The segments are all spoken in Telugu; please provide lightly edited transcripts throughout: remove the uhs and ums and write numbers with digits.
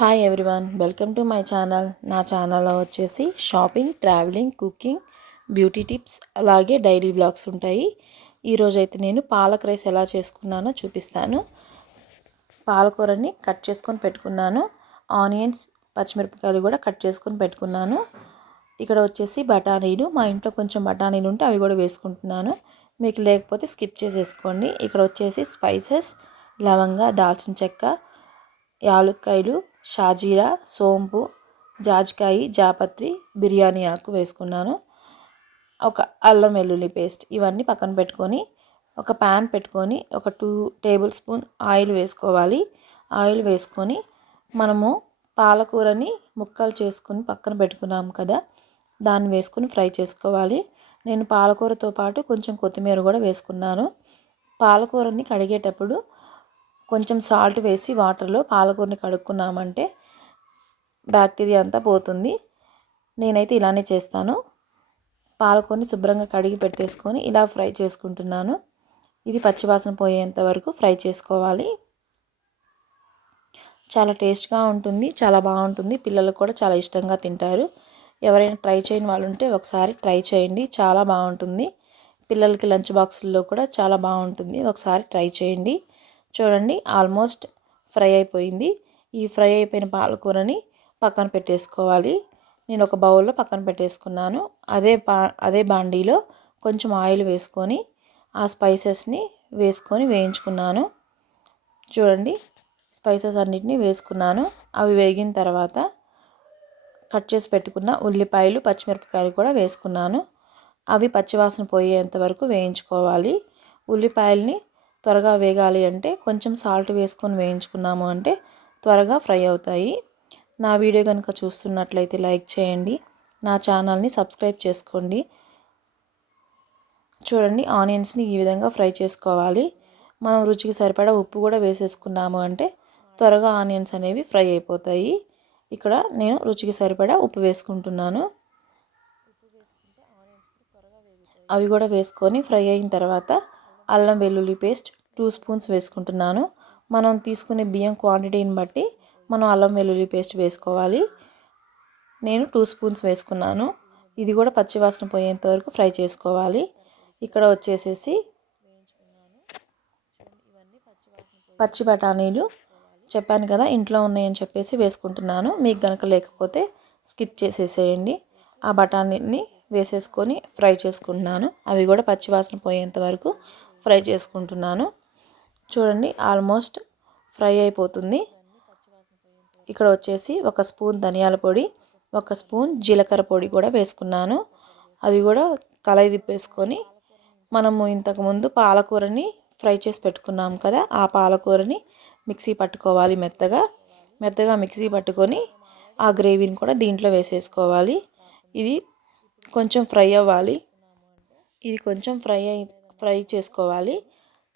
Hi everyone, welcome to my channel. నా ఛానల్లో వచ్చేసి shopping, travelling, cooking, beauty tips అలాగే డైలీ వ్లాగ్స్ ఉంటాయి. ఈరోజైతే నేను పాలక్ రైస్ ఎలా చేసుకున్నానో చూపిస్తాను. పాలకూరని కట్ చేసుకొని పెట్టుకున్నాను. ఆనియన్స్, పచ్చిమిరపకాయలు కూడా కట్ చేసుకొని పెట్టుకున్నాను. ఇక్కడ వచ్చేసి బఠానీలు, మా ఇంట్లో కొంచెం బఠానీలు ఉంటే అవి కూడా వేసుకుంటున్నాను. మీకు లేకపోతే స్కిప్ చేసేసుకోండి. ఇక్కడ వచ్చేసి స్పైసెస్, లవంగ, దాల్చిన చెక్క, యాలుక్కాయలు, షాజీరా, సోంపు, జాజికాయ, జాపత్రి, బిర్యానీ ఆకు వేసుకున్నాను. ఒక అల్లం వెల్లుల్లి పేస్ట్, ఇవన్నీ పక్కన పెట్టుకొని ఒక ప్యాన్ పెట్టుకొని ఒక 2 టేబుల్ స్పూన్ ఆయిల్ వేసుకోవాలి. ఆయిల్ వేసుకొని మనము పాలకూరని ముక్కలు చేసుకొని పక్కన పెట్టుకున్నాం కదా, దాన్ని వేసుకొని ఫ్రై చేసుకోవాలి. నేను పాలకూరతో పాటు కొంచెం కొత్తిమీర కూడా వేసుకున్నాను. పాలకూరని కడిగేటప్పుడు కొంచెం సాల్ట్ వేసి వాటర్లో పాలకూరని కడుక్కున్నామంటే బ్యాక్టీరియా అంతా పోతుంది. నేనైతే ఇలానే చేస్తాను. పాలకూరని శుభ్రంగా కడిగి పెట్టేసుకొని ఇలా ఫ్రై చేసుకుంటున్నాను. ఇది పచ్చివాసన పోయేంత వరకు ఫ్రై చేసుకోవాలి. చాలా టేస్ట్గా ఉంటుంది, చాలా బాగుంటుంది. పిల్లలు కూడా చాలా ఇష్టంగా తింటారు. ఎవరైనా ట్రై చేయని వాళ్ళు ఉంటే ఒకసారి ట్రై చేయండి, చాలా బాగుంటుంది. పిల్లలకి లంచ్ బాక్సుల్లో కూడా చాలా బాగుంటుంది. ఒకసారి ట్రై చేయండి. చూడండి, ఆల్మోస్ట్ ఫ్రై అయిపోయింది. ఈ ఫ్రై అయిపోయిన పాలకూరని పక్కన పెట్టేసుకోవాలి. నేను ఒక బౌల్లో పక్కన పెట్టేసుకున్నాను. అదే బాండీలో కొంచెం ఆయిల్ వేసుకొని ఆ స్పైసెస్ని వేసుకొని వేయించుకున్నాను. చూడండి, స్పైసెస్ అన్నిటినీ వేసుకున్నాను. అవి వేగిన తర్వాత కట్ చేసి పెట్టుకున్న ఉల్లిపాయలు, పచ్చిమిరపకాయలు కూడా వేసుకున్నాను. అవి పచ్చివాసన పోయేంత వరకు వేయించుకోవాలి. ఉల్లిపాయల్ని త్వరగా వేగాలి అంటే కొంచెం సాల్ట్ వేసుకొని వేయించుకున్నాము అంటే త్వరగా ఫ్రై అవుతాయి. నా వీడియో కనుక చూస్తున్నట్లయితే లైక్ చేయండి, నా ఛానల్ని సబ్స్క్రైబ్ చేసుకోండి. చూడండి, ఆనియన్స్ని ఈ విధంగా ఫ్రై చేసుకోవాలి. మనం రుచికి సరిపడా ఉప్పు కూడా వేసేసుకున్నాము అంటే త్వరగా ఆనియన్స్ అనేవి ఫ్రై అయిపోతాయి. ఇక్కడ నేను రుచికి సరిపడా ఉప్పు వేసుకుంటున్నాను. అవి కూడా వేసుకొని ఫ్రై అయిన తర్వాత అల్లం వెల్లుల్లి పేస్ట్ 2 స్పూన్స్ వేసుకుంటున్నాను. మనం తీసుకునే బియ్యం క్వాంటిటీని బట్టి మనం అల్లం వెల్లుల్లి పేస్ట్ వేసుకోవాలి. నేను 2 స్పూన్స్ వేసుకున్నాను. ఇది కూడా పచ్చివాసన పోయేంత వరకు ఫ్రై చేసుకోవాలి. ఇక్కడ వచ్చేసేసి పచ్చి బఠానీలు చెప్పాను కదా, ఇంట్లో ఉన్నాయని చెప్పేసి వేసుకుంటున్నాను. మీకు కనుక లేకపోతే స్కిప్ చేసేసేయండి. ఆ బఠానీని వేసేసుకొని ఫ్రై చేసుకుంటున్నాను. అవి కూడా పచ్చివాసన పోయేంత వరకు ఫ్రై చేసుకుంటున్నాను. చూడండి, ఆల్మోస్ట్ ఫ్రై అయిపోతుంది. ఇక్కడ వచ్చేసి 1 స్పూన్ ధనియాల పొడి, 1 స్పూన్ జీలకర్ర పొడి కూడా వేసుకున్నాను. అది కూడా కలయి తిప్పేసుకొని మనము ఇంతకుముందు పాలకూరని ఫ్రై చేసి పెట్టుకున్నాం కదా, ఆ పాలకూరని మిక్సీ పట్టుకోవాలి. మెత్తగా మిక్సీ పట్టుకొని ఆ గ్రేవీని కూడా దీంట్లో వేసేసుకోవాలి. ఇది కొంచెం ఫ్రై అవ్వాలి. ఇది కొంచెం ఫ్రై చేసుకోవాలి.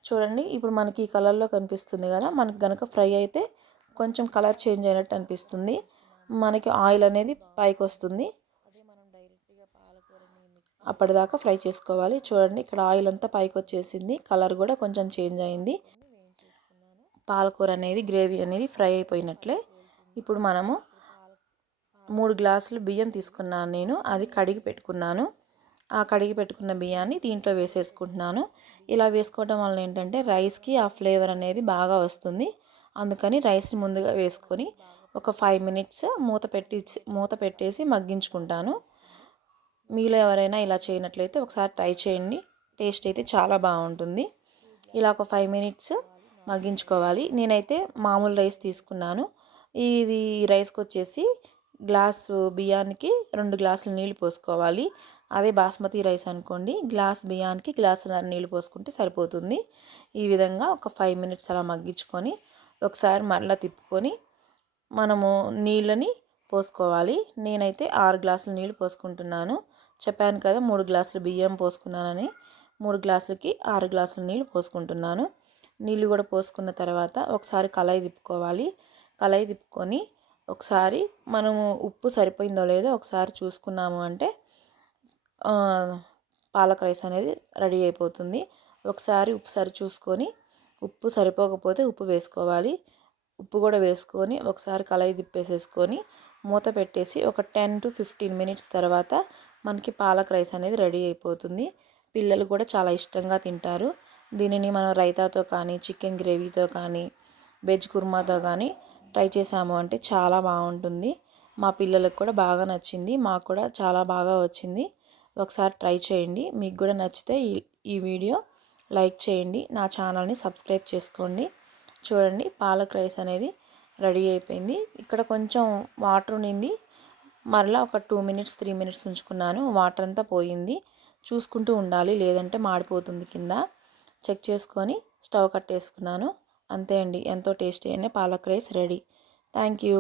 చూడండి, ఇప్పుడు మనకి ఈ కలర్లో కనిపిస్తుంది కదా, మనకి కనుక ఫ్రై అయితే కొంచెం కలర్ చేంజ్ అయినట్టు అనిపిస్తుంది. మనకి ఆయిల్ అనేది పైకి వస్తుంది. అప్పటిదాకా ఫ్రై చేసుకోవాలి. చూడండి, ఇక్కడ ఆయిల్ అంతా పైకి వచ్చేసింది, కలర్ కూడా కొంచెం చేంజ్ అయింది. పాలకూర అనేది, గ్రేవీ అనేది ఫ్రై అయిపోయినట్లే. ఇప్పుడు మనము 3 గ్లాసులు బియ్యం తీసుకున్నాను నేను, అది కడిగి పెట్టుకున్నాను. ఆ కడిగి పెట్టుకున్న బియ్యాన్ని దీంట్లో వేసేసుకుంటున్నాను. ఇలా వేసుకోవడం వల్ల ఏంటంటే రైస్కి ఆ ఫ్లేవర్ అనేది బాగా వస్తుంది. అందుకని రైస్ని ముందుగా వేసుకొని ఒక 5 మినిట్స్ మూత పెట్టేసి మగ్గించుకుంటాను. మీలో ఎవరైనా ఇలా చేయనట్లయితే ఒకసారి ట్రై చేయండి. టేస్ట్ అయితే చాలా బాగుంటుంది. ఇలా ఒక 5 మినిట్స్ మగ్గించుకోవాలి. నేనైతే మామూలు రైస్ తీసుకున్నాను. ఇది రైస్కి వచ్చేసి గ్లాసు బియ్యానికి 2 గ్లాసులు నీళ్ళు పోసుకోవాలి. అదే బాస్మతి రైస్ అనుకోండి, గ్లాస్ బియ్యానికి గ్లాసున్నర నీళ్ళు పోసుకుంటే సరిపోతుంది. ఈ విధంగా ఒక 5 మినిట్స్ అలా మగ్గించుకొని ఒకసారి మరలా తిప్పుకొని మనము నీళ్ళని పోసుకోవాలి. నేనైతే 6 గ్లాసుల నీళ్ళు పోసుకుంటున్నాను. చెప్పాను కదా 3 గ్లాసులు బియ్యం పోసుకున్నానని, 3 గ్లాసులకి 6 గ్లాసుల నీళ్ళు పోసుకుంటున్నాను. నీళ్ళు కూడా పోసుకున్న తర్వాత ఒకసారి కళాయి తిప్పుకోవాలి. కళాయి తిప్పుకొని ఒకసారి మనము ఉప్పు సరిపోయిందో లేదో ఒకసారి చూసుకున్నాము అంటే పాలక్ రైస్ అనేది రెడీ అయిపోతుంది. ఒకసారి ఉప్పు సరి చూసుకొని ఉప్పు సరిపోకపోతే ఉప్పు వేసుకోవాలి. ఉప్పు కూడా వేసుకొని ఒకసారి కళాయి తిప్పేసేసుకొని మూత పెట్టేసి ఒక 10 to 15 మినిట్స్ తర్వాత మనకి పాలక్ రైస్ అనేది రెడీ అయిపోతుంది. పిల్లలు కూడా చాలా ఇష్టంగా తింటారు. దీనిని మనం రైతాతో కానీ, చికెన్ గ్రేవీతో కానీ, వెజ్ కుర్మాతో కానీ ట్రై చేసాము అంటే చాలా బాగుంటుంది. మా పిల్లలకు కూడా బాగా నచ్చింది. మాకు కూడా చాలా బాగా వచ్చింది. ఒకసారి ట్రై చేయండి. మీకు కూడా నచ్చితే ఈ వీడియో లైక్ చేయండి. నా ఛానల్ని సబ్స్క్రైబ్ చేసుకోండి. చూడండి పాలక్ రైస్ అనేది రెడీ అయిపోయింది. ఇక్కడ కొంచెం వాటర్ ఉండింది. మరలా ఒక 2 మినిట్స్ 3 మినిట్స్ ఉంచుకున్నాను. వాటర్ అంతా పోయింది. చూసుకుంటూ ఉండాలి, లేదంటే మాడిపోతుంది కింద. చెక్ చేసుకొని స్టవ్ కట్టేసుకున్నాను. అంతే అండి, ఎంతో టేస్టీ అయిన palak rice ready. Thank you.